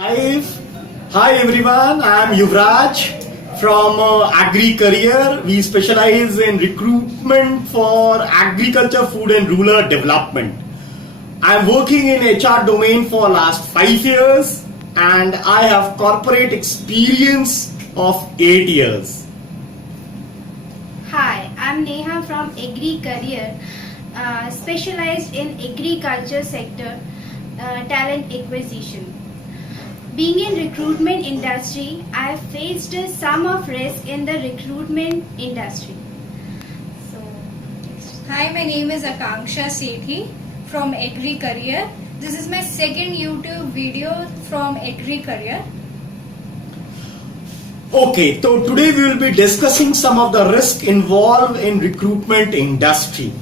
Hi, hi everyone. I'm Yuvraj from Agri Career. We specialize in recruitment for agriculture, food, and rural development. I'm working in HR domain for last 5 years, and I have corporate experience of 8 years. Hi, I'm Neha from Agri Career, specialized in agriculture sector talent acquisition. Being in recruitment industry, I have faced some of risk in the recruitment industry. So, Hi, my name is Akanksha Sethi from Agri Career. This is my second YouTube video from Agri Career. Okay, so today we will be discussing some of the risk involved in recruitment industry,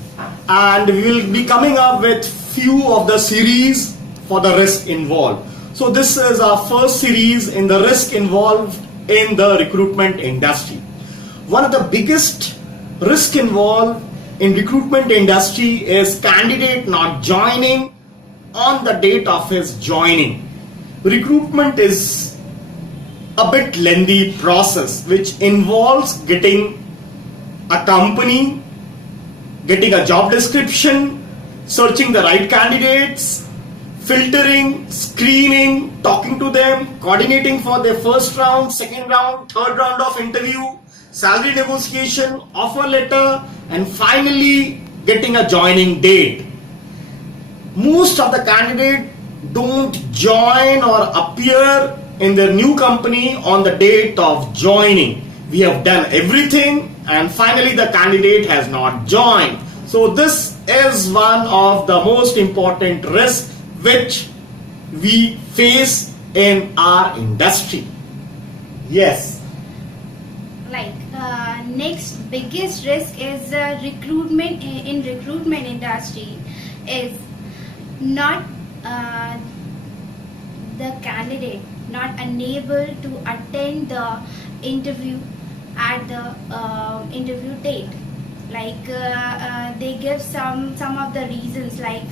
and we will be coming up with few of the series for the risk involved. So this is our first series in the risk involved in the recruitment industry. One of the biggest risk involved in recruitment industry is candidate not joining on the date of his joining. Recruitment is a bit lengthy process which involves getting a company, getting a job description, searching the right candidates, filtering, screening, talking to them, coordinating for their first round, second round, third round of interview, salary negotiation, offer letter, and finally getting a joining date. Most of the candidates don't join or appear in their new company on the date of joining. We have done everything and finally the candidate has not joined. So this is one of the most important risks which we face in our industry. Yes. next biggest risk is recruitment in recruitment industry is not the candidate not unable to attend the interview at the interview date. They give some of the reasons they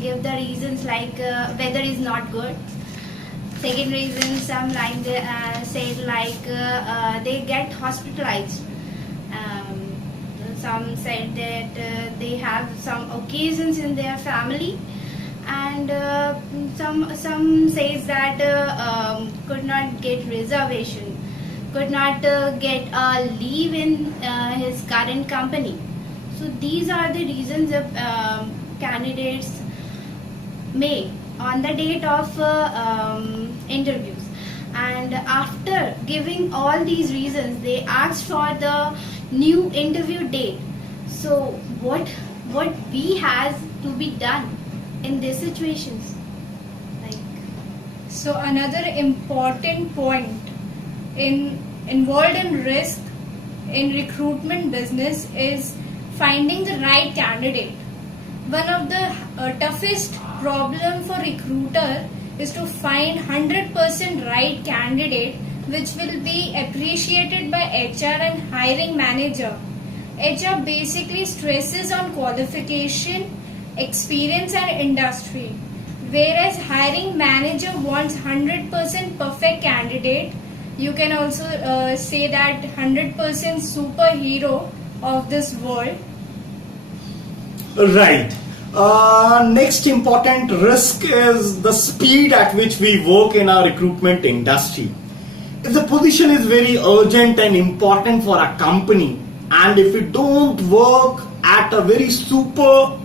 give the reasons weather is not good. Second reason, some they get hospitalized. Some said that they have some occasions in their family, and some says that could not get reservation, could not get a leave in his current company. So these are the reasons of candidates may on the date of interviews, and after giving all these reasons they ask for the new interview date. So what we has to be done in these situations? So another important point involved in risk in recruitment business is finding the right candidate. One of the toughest problem for recruiter is to find 100% right candidate which will be appreciated by HR and hiring manager. HR basically stresses on qualification, experience and industry, whereas hiring manager wants 100% perfect candidate. You can also say that 100% superhero of this world. Right. Next important risk is the speed at which we work in our recruitment industry. If the position is very urgent and important for a company, and if we don't work at a very super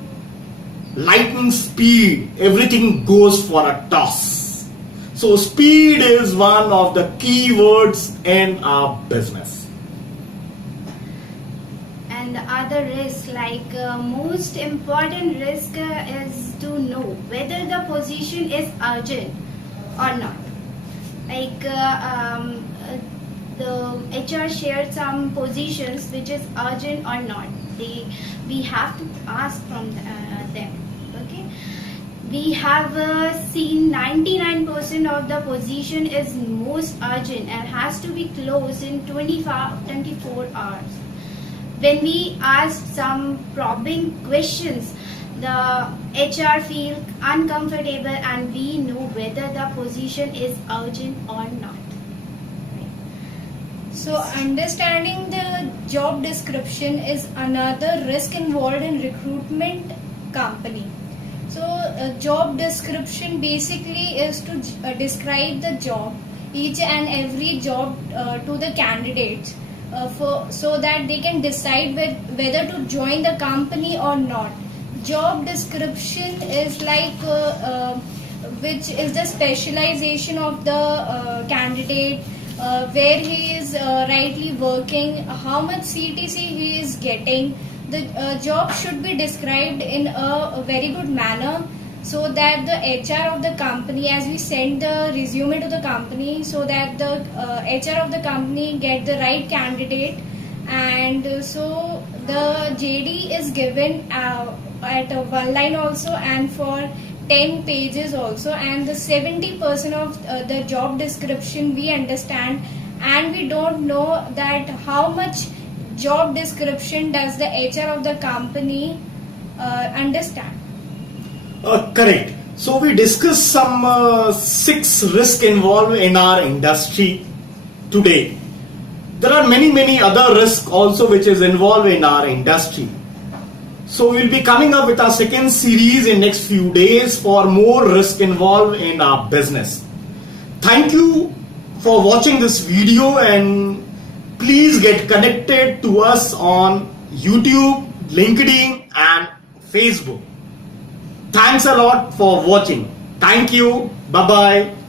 lightning speed, everything goes for a toss. So speed is one of the key words in our business. And the other risk, most important risk is to know whether the position is urgent or not. The HR shared some positions which is urgent or not. We have to ask from them. Okay, we have seen 99% of the position is most urgent and has to be closed in 24 hours. When we ask some probing questions, the HR feel uncomfortable and we know whether the position is urgent or not. So, understanding the job description is another risk involved in recruitment company. So, job description basically is to describe the job, each and every job to the candidates, so that they can decide whether to join the company or not. Job description is like which is the specialization of the candidate, where he is rightly working, how much CTC he is getting. The job should be described in a very good manner, so that the HR of the company, as we send the resume to the company, so that the HR of the company get the right candidate. And so the JD is given at one line also, and for 10 pages also, and the 70% of the job description we understand, and we don't know that how much job description does the HR of the company understand. Correct. So we discussed some 6 risks involved in our industry today. There are many other risks also which is involved in our industry. So we'll be coming up with our second series in next few days for more risk involved in our business. Thank you for watching this video, and please get connected to us on YouTube, LinkedIn and Facebook. Thanks a lot for watching. Thank you. Bye bye.